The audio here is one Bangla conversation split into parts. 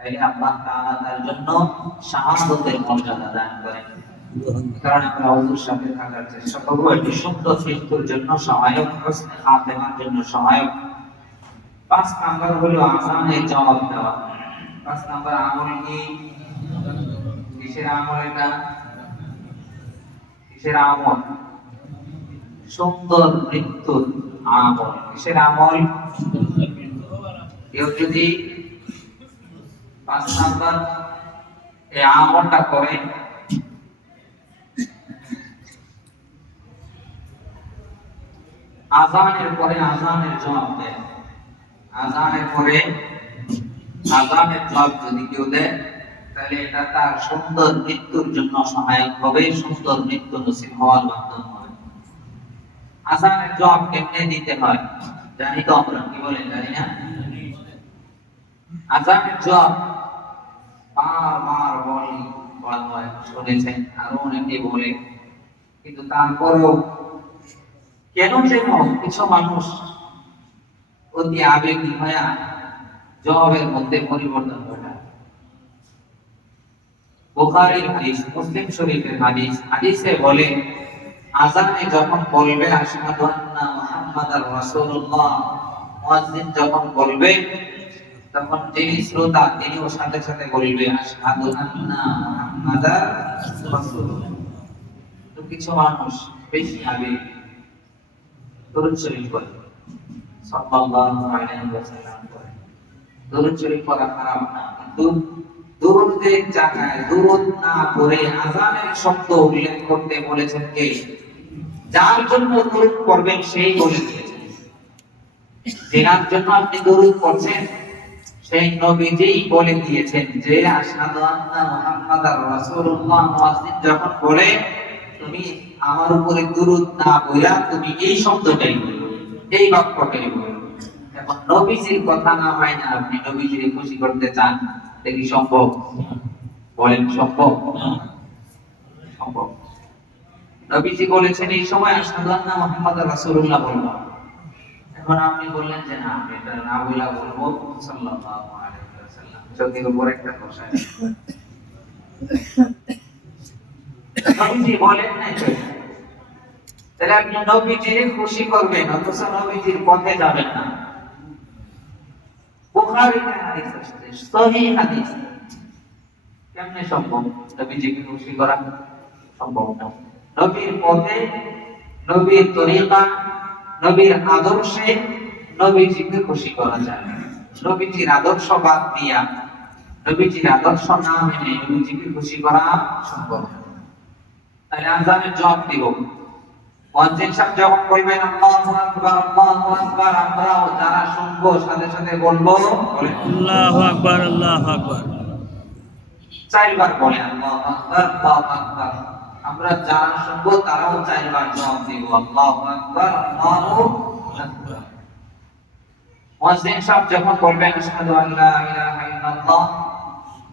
তাইলে আল্লাহ তাআলা তার জন্য শাহাদাতের মর্যাদা দান করেন। কারণ আমরা হুজুর সাথে থাকার চেষ্টা করব, একটি সুন্দর মৃত্যুর জন্য সহায়ক, হোসনে খাতেমার জন্য সহায়ক। ৫ নাম্বার হলো আযানের জবাব দেওয়া। ৫ নাম্বার আমল কি? কিসের আমল এটা? কিসের আমল? সুন্দর মৃত্যুর আমল। কিসের আমল? কেউ যদি ৫ নাম্বার এই আমলটা করে, আযানের পরে আযানের জবাব দেয়, আযানের পরে আযানের জবাব যদি কেউ দেয়, তাহলে এটা তার সুন্দর মৃত্যুর জন্য সহায়ক হবে, সুন্দর মৃত্যু নসিব হওয়ার মাধ্যম হবে। আযানের জবাব কেমনে দিতে হয় জানি তো আমরা, কি বলেন জানি না? আযানের জবাব বারবার বলা হয়, শুনেছেন, আরো অনেকে বলে, কিন্তু তারপরেও কেন যেন কিছু মানুষ অতি আবেগী হয়ে জবাবের মধ্যে পরিবর্তন ঘটায়। বুখারীর হাদিস, মুসলিম শরীফের হাদিস, হাদিসে বলে আযানে যখন বলবে আশহাদু আন্না মুহাম্মাদার রাসূলুল্লাহ, মুয়াজ্জিন যখন বলবে, তখন যিনি শ্রোতা তিনিও সাথে সাথে বলবে আশহাদু আন্না মুহাম্মাদার রাসূলুল্লাহ। তো কিছু মানুষ বেশি আবেগী, দরুদ শরীফ পড়ে, সাল্লাল্লাহু আলাইহি ওয়াসাল্লাম পড়ে। দরুদ শরীফ পড়া খারাপ না, কিন্তু দরুদের জায়গায় দরুদ না পড়ে আযানের শব্দ উল্লেখ করতে বলেছেন কে? যার জন্য দরুদ পড়বেন সেই বলে দিয়েছেন। যার জন্য আপনি দরুদ পড়ছেন সেই নবীজিই বলে দিয়েছেন যে আশহাদু আন্না মুহাম্মাদার রাসূলুল্লাহ, মুয়াজ্জিন যখন বলে তুমি আমার উপরে দরুদ না পড়া তুমি এই শব্দটাই বলো, এই বাক্যটাই বলো। এখন নবীজির কথা না হয় না আপনি নবীজিকে খুশি করতে চান, এটা কি সম্ভব? বলেন সম্ভব? সম্ভব। নবীজি বলেছেন এই সময় আশহাদু আন্না মুহাম্মাদার রাসূলুল্লাহ বলবো। এখন আপনি বললেন যে না আমি এটা না বলা বলবো সাল্লাল্লাহু আলাইহি ওয়াসাল্লাম, চোখের উপর একটা বসা। নবীজি বলেন নাই তো, তাহলে আপনি নবীজিকে খুশি করবেন অথচ নবীজির পথে যাবেন না। বুখারীতে হাদিস আছে, সহিহ হাদিস। কেমনে সম্ভব নবীজিকে খুশি করা? সম্ভব না। নবীর পথে, নবীর তরিকা, নবীর আদর্শে নবীজিকে খুশি করা যায় না। নবীজির আদর্শ বাদ দিয়া, নবীজির আদর্শ না মেনে নবীজিকে খুশি করা সম্ভব না। তাহলে আযানের জবাব দিব। মুয়াজ্জিন সাহেব যখন বলবেন আল্লাহু আকবার, আল্লাহু আকবার, আমরাও যারা শুনবো সাথে সাথে বলবো আল্লাহু আকবার, আল্লাহু আকবার। 4 বার বলে আল্লাহু আকবার, আল্লাহু আকবার। আমরা যারা শুনবো তারাও 4 বার জবাব দিব আল্লাহু আকবার, আল্লাহু আকবার। মুয়াজ্জিন সাহেব যখন বলবেন আশহাদু আল্লা ইলাহা ইল্লাল্লাহ,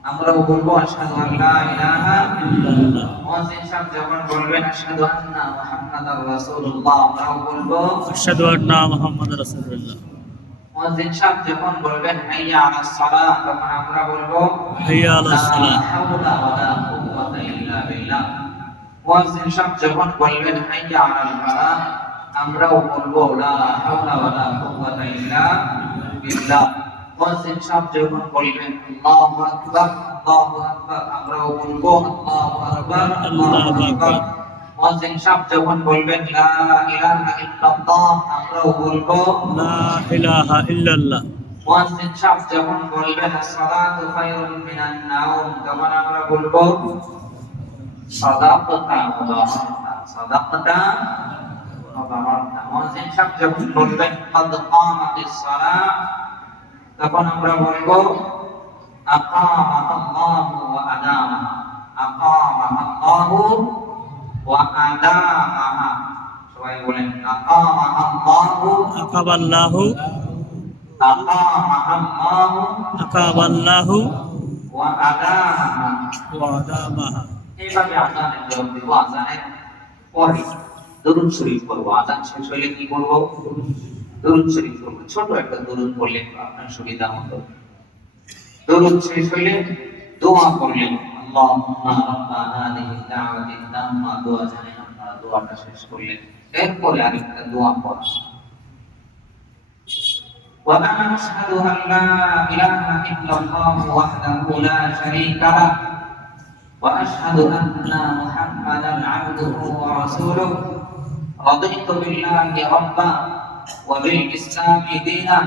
আমরাও বলবো আশহাদু আল্লা ইলাহা ইল্লাল্লাহ। মুয়াজ্জিন সাহেব যখন বলবেন আশহাদু আন্না মুহাম্মাদার রাসূলুল্লাহ, আমরাও বলবো আশহাদু আন্না মুহাম্মাদার রাসূলুল্লাহ। মুয়াজ্জিন সাহেব যখন বলবেন হাইয়া আলাস সালাহ, তখন আমরা বলবো হাইয়া আলাস সালাহ। লা হাওলা ওয়ালা কুওয়াতা ইল্লা বিল্লাহ। মুয়াজ্জিন সাহেব যখন বলবেন হাইয়া আলাল ফালাহ, আমরাও বলবো লা হাওলা ওয়ালা কুওয়াতা ইল্লা বিল্লাহ। মুয়াজ্জিন সাহেব যখন বলবেন আল্লাহু আকবার, আল্লাহু আকবার, আমরাও বলবো আল্লাহু আকবার, আল্লাহু আকবার। মুয়াজ্জিন সাহেব যখন বলবেন লা ইলাহা ইল্লাল্লাহ, আমরাও বলবো লা ইলাহা ইল্লাল্লাহ। মুয়াজ্জিন সাহেব যখন বলবেন as-সালাতু খায়রুম মিনান নাওম, তখন আমরা বলবো সাদাকাতা ওয়া সাদাকাতা ওয়া বারাকাতা। মুয়াজ্জিন সাহেব যখন বলবেন ক্বাদ কামাতিস সালাহ, তখন আমরা বলবো আকামাহাল্লাহু ওয়া আদামাহা, আকামাহাল্লাহু ওয়া আদামাহা। সবাই বলেন আকামাহাল্লাহু, আকাবাল্লাহু, আকামাহাল্লাহু আকাবাল্লাহু ওয়া আদামাহা। ওয়া আদামাহা। এইভাবে আযানের জবাব দেব। আযানের পরে দরুদ শরীফ পড়ব। আযান শেষ হলে কি করব? দরুদ শরীফ পড়ব। ছোট একটা দরুদ পড়লে আপনার সুবিধা মতো। দরুদ শেষ হইলে দোয়া করলেন, আল্লাহুম্মা রাব্বা হাযিহি দাওয়াতিত তাম্মা, দোয়া জানেন আপনারা, দোয়াটা শেষ করলেন। এরপরে আরেকটা দোয়া করা, وأنا أشهد أن لا إله إلا الله وحده لا شريك له وأشهد أن محمدا عبده ورسوله رضيت بالله ربا وبالإسلام دينا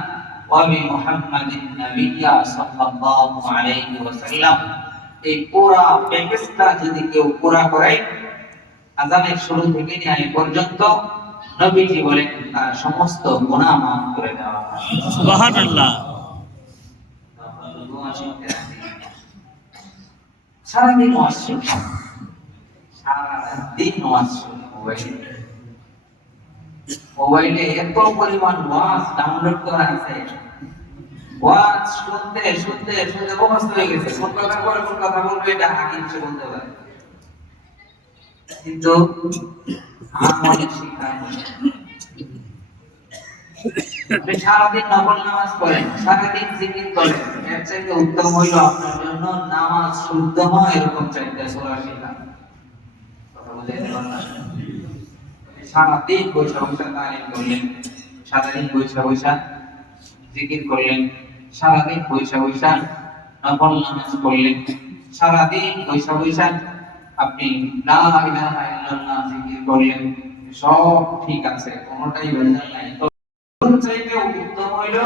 وبمحمد نبيا صلى الله عليه وسلم। এই পুরা প্যাকেজটা যদি কেউ পুরা করে আযানের শুরু থেকে নিয়ে এই পর্যন্ত, নবীজি বলেন তার সমস্ত গুনাহ মাফ করে দেওয়া হয়। সুবহানাল্লাহ। সারাদিন ওয়াজ শুনি, সারাদিন ওয়াজ শুনি মোবাইলে এত পরিমাণ ওয়াজ ডাউনলোড করা আছে, ওয়াজ শুনতে শুনতে শুনতে অবস্থা হয়ে গেছে, কোন কথা পরে কোন কথা বলবে এটা আগে সে বলতে পারে, কিন্তু আমাদের শিক্ষা আপনি সারাদিন নফল নামাজ পড়েন, সারাদিন জিকির করেন, এর চাইতে উত্তম হইল আপনার জন্য নামাজ শুদ্ধ হয় এরকম চাইতে সূরা শিখা। কথা বুঝাইতে পারলাম? সারাদিন বৈশা বৈশা তালিম করলেন, সারাদিন বৈশা বৈশা জিকির করলেন, সারাদিন বৈশা বৈশা নফল নামাজ পড়লেন, সারাদিন বৈশা বৈশা আপনি লা ইলাহা ইল্লাল্লাহ জিকির করলেন, সব ঠিক আছে, কোনোটাই ভেজাল নাই। চাইতে উত্তম হইল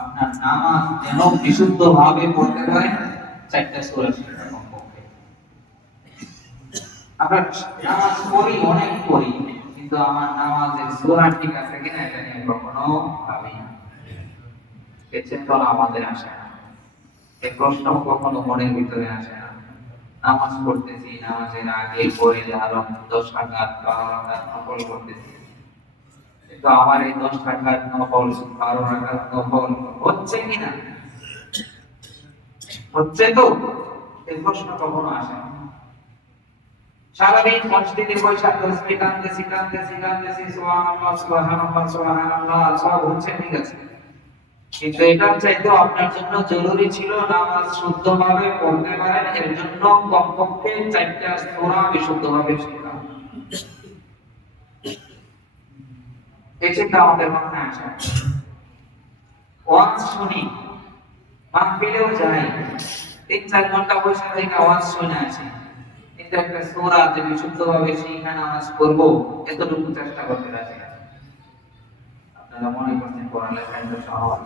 আপনার নামাজ যেন বিশুদ্ধ ভাবে পড়তে পারেন, চারটা সূরা শিখা কমপক্ষে। আপনার নামাজ পড়ি, অনেক পড়ি, কিন্তু আমার নামাজের সূরা ঠিক আছে কিনা এটা নিয়ে কখনো ভাবি না, এই চেতনা আমাদের আসে না, এই প্রশ্ন কখনো মনের ভিতরে আসে না। নামাজ পড়তেছি, নামাজের আগে পরে আরো 10 রাকাত 12 রাকাত নফল করতেছি, কিন্তু আমার এই 10 রাকাত নফল 12 রাকাত নফল হচ্ছে কিনা, হচ্ছে তো, এই প্রশ্ন কখনো আসে না। সারাদিন মসজিদে বসে তাসবিহ টানতেছি টানতেছি টানতেছি, সুবহানাল্লাহ সুবহানাল্লাহ সুবহানাল্লাহ, সব হচ্ছে ঠিক আছে, কিন্তু এটার চাইতেও আপনার জন্য জরুরি ছিল নামাজ শুদ্ধভাবে পড়তে পারেন, এর জন্য কমপক্ষে 4টা সূরা বিশুদ্ধভাবে শেখা। এই চিন্তা আমাদের মাথায় আসে। ওয়াজ শুনি, মাহফিলেও যাই, 3-4 ঘন্টা বসে থেকে ওয়াজ শুনে আসি, কিন্তু একটা সূরা যে বিশুদ্ধভাবে শিখে নামাজ পড়বো এতটুকু চেষ্টা করতে রাজি না। আপনারা মনে করছেন পড়ালেখা এত সহজ,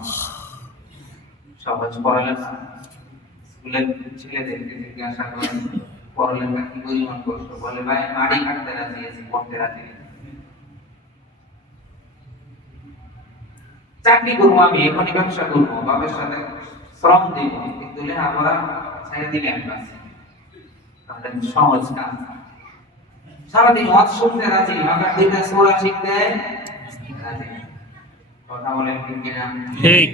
সহজ পড়ালেখা? স্কুলের ছেলেদেরকে জিজ্ঞাসা করেন পড়ালেখা কি পরিমাণ কষ্ট, বলে ভাই মাটি কাটতে রাজি আছি, পড়তে রাজি নেই। চাকরি করবো আমি, এখনই ব্যবসা করবো, বাবার সাথে শ্রম দিব, কিন্তু লেখাপড়া ছেড়ে দিলে আমি বাঁচি, তাহলে সহজ কাজ। সারাদিন ওয়াজ শুনতে রাজি, আবার 2টা সূরা শিখতে রাজি। কথা বলেন ঠিক কিনা? ঠিক।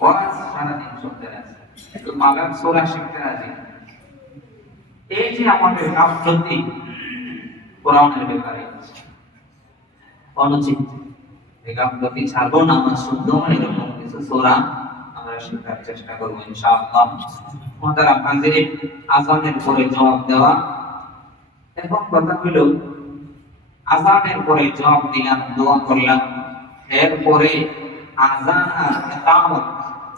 ওয়াজ সারাদিন শুনতে রাজি, কিন্তু মাগার সূরা শিখতে রাজি। এই যে আমাদের গাফলতি কোরআনের ব্যাপারে অনুচিত, এই গাফলতি ছাড়বো, নামাজ শুদ্ধ হয় এরকম কিছু সূরা আমরা শেখার চেষ্টা করবো ইনশাআল্লাহ। মুহতারাম হাজিরিন, আযানের পরে জবাব দেওয়া। এখন কথা হলো, আযানের পরে জবাব দিলাম, দোয়া করলাম, এরপরে আযান আর ইকামত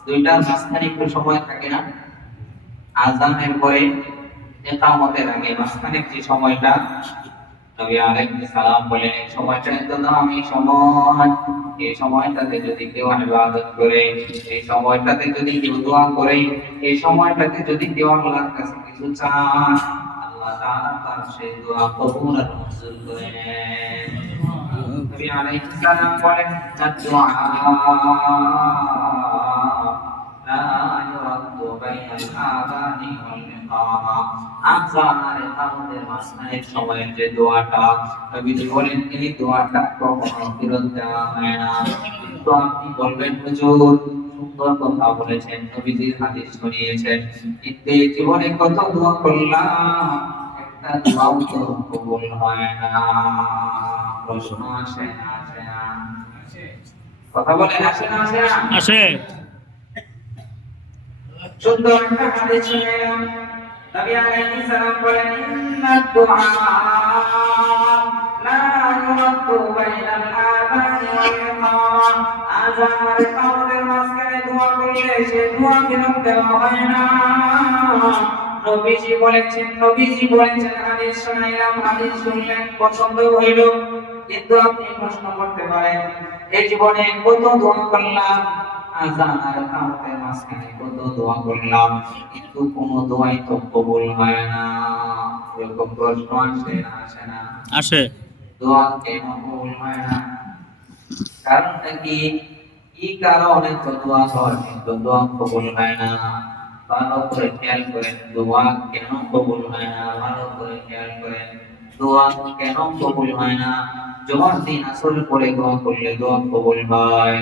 দুইটার মাঝখানে একটু সময় থাকে না? আযানের পরে ইকামতের আগে মাঝখানে যে সময়টা, নবী আলাইহিস সালাম বলেন এই সময়টা এত দামি সময়, এই সময়টাতে যদি কেউ ইবাদত করে, এই সময়টাতে যদি কেউ দোয়া করে, এই সময়টাতে যদি কেউ আল্লাহর কাছে কিছু চায়, আল্লাহ তাআলা তার সেই দোয়া কবুল আর মঞ্জুর করে নেন। নবী আলাইহিস সালাম বলেন দুআ লা ইউরাদ্দু বাইনাল আযানি ওয়াল ইকামা, আযান আর ইকামতের মাঝখানে সময়ের যে দোয়াটা, নবীজি বলেন এই দোয়াটা কখনো ফেরত দেওয়া হয় না। তো আপনি বলবেন হুজুর সুন্দর কথা বলেছেন, নবীজির হাদিস শুনিয়েছেন, কিন্তু জীবনে কত দোয়া করলাম, একটা দোয়াও তো কবুল হয় না। প্রশ্ন আসে না, আসে না? কথা বলেন আসে না, আসে না? আসে। সুন্দর একটা হাদিস শুনলাম নবী আলাইহিস সালাম বলেন ইন্নাদ দুআ লা ইউরাদ্দু বাইনাল আযানি ওয়াল ইকামা আযান আর ইকামতের মাঝখানে দোয়া করলে সে দোয়া বিলম্ব দেওয়া হয় না নবীজি বলেছেন হাদিস শুনাইলাম হাদিস শুনলেন পছন্দ হইল কিন্তু আপনি প্রশ্ন করতে পারেন এই জীবনে কত দোয়া করলাম আযান আর ইকামতের মাঝখানে কত দোয়া করলাম কিন্তু কোনো দোয়াই তো কবুল হয় না এরকম প্রশ্ন আসে না আসে। দোয়া কেন কবুল হয় না কারণটা কি কারণে তো দোয়া হয় কিন্তু দোয়া কবুল হয় না ভালো করে খেয়াল করেন দোয়া কেন কবুল হয় না ভালো করে খেয়াল করেন দোয়া কেন কবুল হয় না জুমার দিন আসর পরে দোয়া করলে দোয়া কবুল হয়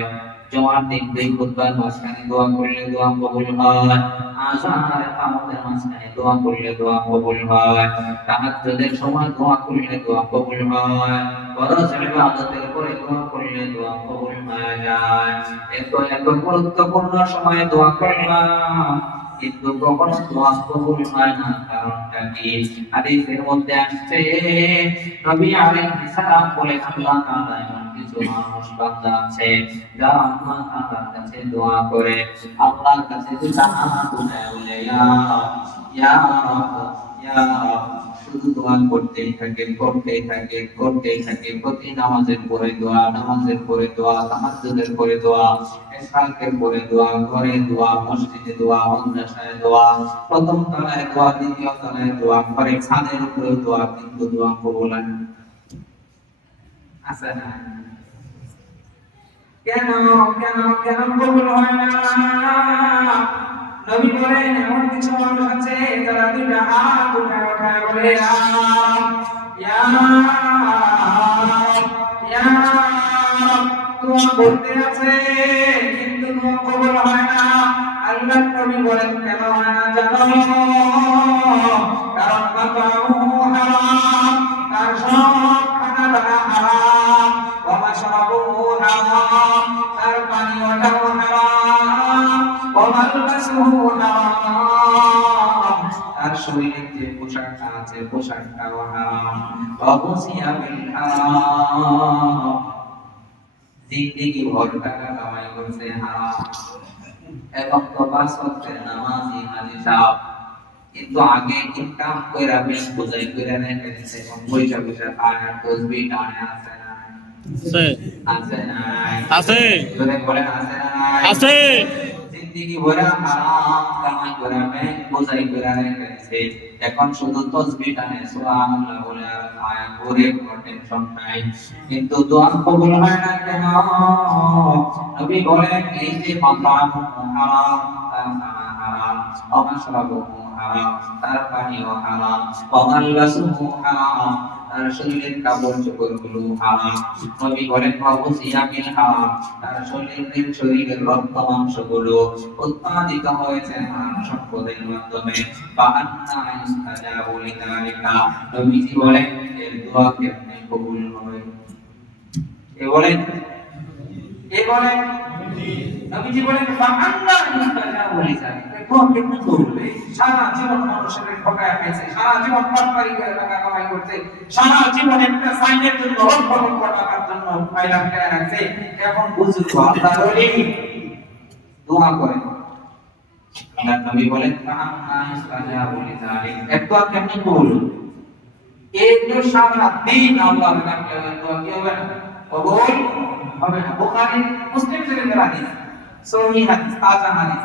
জুমার দিন দুই খুতবার মাঝখানে দোয়া করলে দোয়া কবুল হয় আযান আর ইকামতের মাঝখানে দোয়া করলে দোয়া কবুল হয় তাহাজ্জুদের সময় দোয়া করলে দোয়া কবুল হয় ফরজ ইবাদতের পরে দোয়া করলে দোয়া কবুল হয়ে যায় এত গুরুত্বপূর্ণ সময়ে দোয়া করলাম কিন্তু কখনো দোয়া কবুল হয় না কারণটা কি হাদিসের মধ্যে আসছে নবী আলাইহিস সালাম বলে আল্লাহ তাআলা এমন কিছু মানুষ বান্দা আছে যারা আল্লাহ তাআলার কাছে দোয়া করে আল্লাহর কাছে হাত উঠায় বলে ইয়া রাব শুধু দোয়া করতেই থাকে প্রতি নামাজের পরে দোয়া তাহাজ্জুদের পরে দোয়া ইশরাকের পরে দোয়া ঘরে দোয়া মসজিদে দোয়া মাদ্রাসায় দোয়া প্রথম তলায় দোয়া দ্বিতীয় তলায় দোয়া ঘরে ছাদের উপরে দোয়া কিন্তু দোয়া কবুল হয় না আছে না কেন কবুল হয় না নবী বলেন এমন কিছু মানুষ আছে যারা দুইটা হাত উঠায় বলে ইয়া দোয়া করতে আছে কিন্তু দোয়া কবুল হয় না আল্লাহ নবী বলেন কেন হয় না জানো কারণ মাতামু হারাম তার সব খানা দানা হারাম ওয়া মাশরাবুহু হারাম তার পানীয়টাও হারাম ওয়া মালবাসুহু হারাম তার শরীরে যে পোশাকটা আছে পোশাকটাও হারাম ওয়া বুসিয়া বিল হারাম জিন্দেগি ভর টাকা কামাই করছে হারাম এবং তো 5 ওয়াক্তের নামাজি হাজি সাহেব কিন্তু আগে ইনকাম কইরা বেশ বোঝাই কইরা রেখেছে এবং পয়সা খায় তসবিহ টানে আছে না আছে যদি বলেন আছে না আছে জিন্দেগি ভরা হারাম কামাই কইরা বেশ বোঝাই কইরা রেখেছে এখন শুধু তসবিহ টানে সুবহানাল্লাহ বলে আর খায় ঘুরে কোনো টেনশন নাই কিন্তু দোয়া কবুল হয় না কেন নবী বলেন এই যে মাতামু হারাম তার খানা হারাম ওয়া মাশরাবুহু হারাম তার পানীয় হারাম ওয়া মালবাসুহু হারাম তার শরীরের কাপড় চোপড়গুলো হারাম নবী বলেন ওয়াবুসিয়া বিল হারাম তার শরীরের রক্ত মাংসগুলো উৎপাদিত হয়েছে হারাম সম্পদের মাধ্যমে বা আন্না ইস্তাজাবু লিযালিকা নবীজি বলেন এর দোয়া কেমনে কবুল হবে এ বলেন নবীজি বলেন বা আন্না ইস্তাজাবু লিযালিকা দোয়া কেমনে করবে সারা জীবন মানুষের ঠকায় পেয়েছে সারা জীবন পাটপারি করে টাকা কামাই করতে সারা জীবন একটা সাইনের জন্য লক্ষ টাকার জন্য ফাইল আটকায় রাখছে এখন বুঝুক আল্লাহর ওলি দোয়া করে আল্লাহ নবী বলেন ফাআন্না ইস্তাজাবু লিযালিক একদোয়া কেমনে কবুল এই তো সারা দিন আল্লাহর কাছে দোয়া কি হবে না কবুল হবে না বুখারী মুসলিম শরীফের হাদিস সহিহ হাদিস তাজা হাদিস